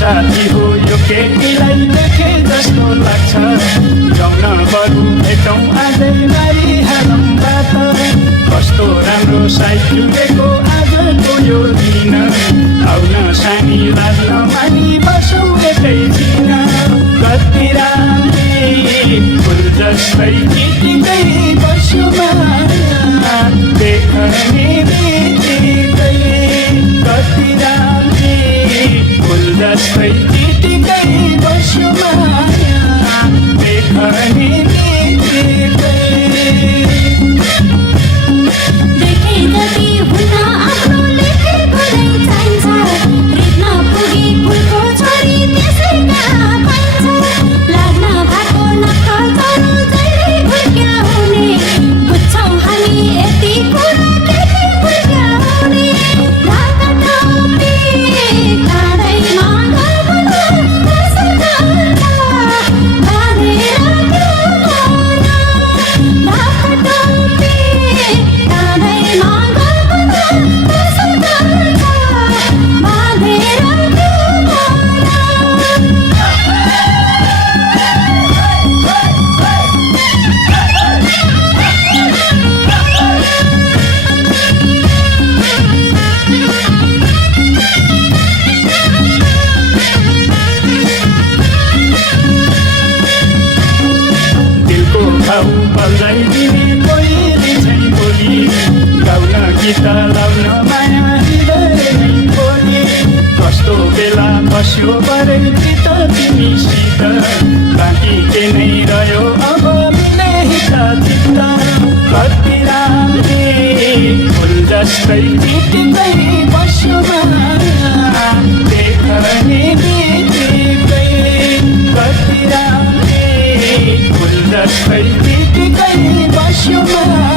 साथी हो यो केटीलाई देखे जस्तो लाग्छ जाउन बरु भेटौँ आजै मारिहालौँ बात कस्तो राम्रो साइज जुटेको आजको यो दिन आउन सानी लाग्न मानी बसौँ एकै दिन कति राम्री फुल जस्तै चिटिकै बस्यो माया देख्ने बित्तिकै कति राम्री फुल जस्तै चिटिकै बस्यो माया देख्ने बित्तिकै बजाइदिने कोही छैन बोली गाउन गीत लाउन माया हृदय नै बोली कस्तो बेला बस्यो परे चित तिमीसित बाँकी के नै रह्यो अब मिले हित चित्त कति राम्री फुल जस्तै चिटिकै बस्यो माया देख्ने बित्तिकै कति राम्री फुल जस्तै चिटिकै बस्यो माया